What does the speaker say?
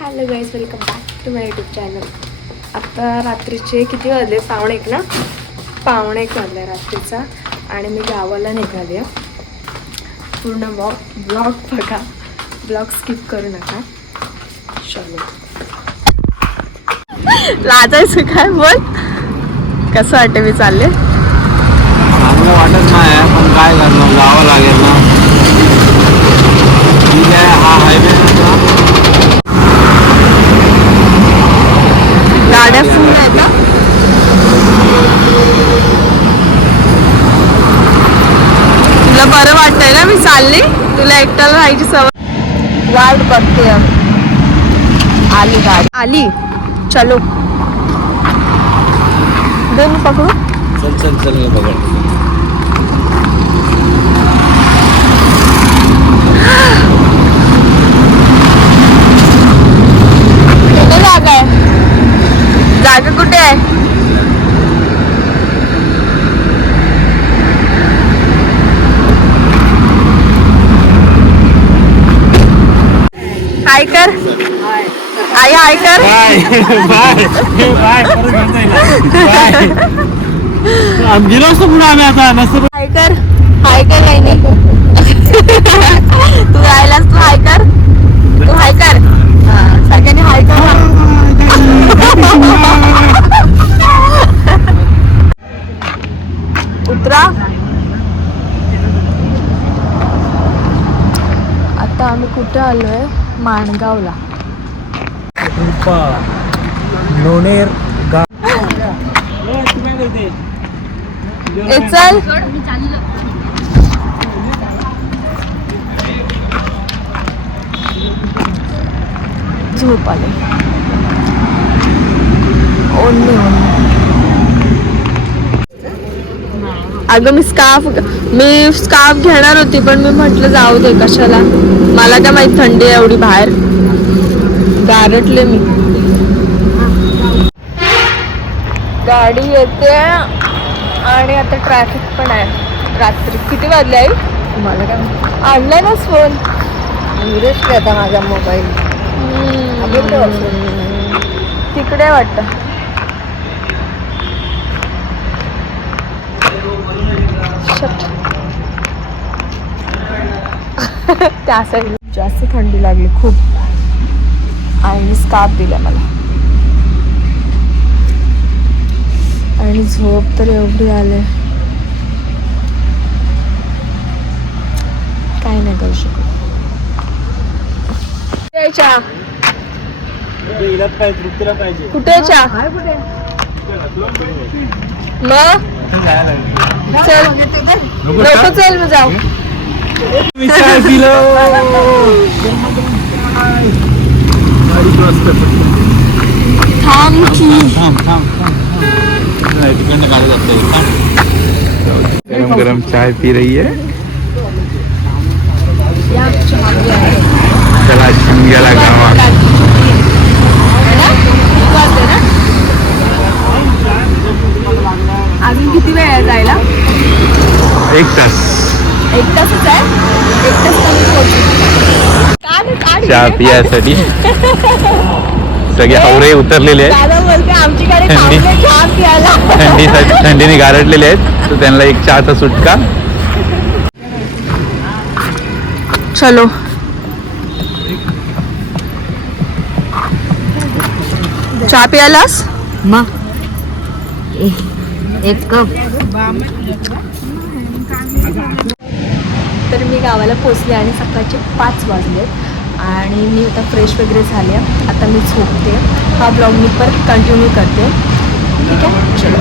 Hello guys, welcome back to my YouTube channel. आता रात्रीचे किती वाजले? 1:15 ना? 1:15 वाजले रात्रीचा आणि मी गावाला निघाले. पूर्ण ब्लॉग बघा, ब्लॉग स्किप करू नका. चलो, लाजायचं काय? बोल, कसं वाटतं मी चालले? चांगलं वाटत नाही पण काय करणार, जावं लागेल ना. ठीक आहे, हा हायवे गाड्या फुल आहेत का? तुला बरं वाटतंय ना मी चालली? तुला एकट्याला राहायची सवय. वाट बघते, आली गाडी, आली. चलो, दे मी पकडू. चल चल चल बघा. कुठे जागा आहे? जागा कुठे आहे? हाय कर. आई हाय कर. गेलो असतो पुढे आम्ही आता नसतं. हाय कर, हाय कर. काही नाही, तू राहिलास. तू हाय कर, तू हाय कर. सगळ्यांनी हाय कर. उतरा. आता आम्ही कुठे आलोय? माणगावला. लोणेर चल. झोप आले. अगं मी स्कार्फ घेणार होती पण मी म्हटलं जाऊ दे, कशाला. मला काय माहित थंडी आहे एवढी बाहेर. गारटले मी. गाडी येते आणि आता ट्रॅफिक पण आहे. रात्री किती वाजले आहे? मला काय आणलाय ना फोन. विरेश आता माझा मोबाईल तिकडे वाटतं. त्या साईड जास्त थंडी लागली खूप. आणि स्कार्फ दिला मला आणि झोप तर एवढी आले, काय नाही करू शकत. कुठे चहा? मग चल, नको चल मग जाऊ. गरम गरम चाय पी रही है. चला शिमग्याला गावा. अजून किती वेळ आहे जायला? 1 तास. 1 तासच आहे. 1 तास चहा पियासाठी सगळे हावरे उतरलेले आहेत. दादा बोलते आमची गाडी थांबली चहा प्यायला. थंडीने गारटलेले आहेत, तर त्यांना एक चहाचा सुटका. चलो. चहा प्यायलास? मग एक कप. तर मी गावाला पोचले आणि सकाळचे 5 वाजलेत आणि मी आता फ्रेश वगैरे झाले. आता मी झोपते. हा ब्लॉग मी परत कंटिन्यू करते. ठीक आहे, चलो.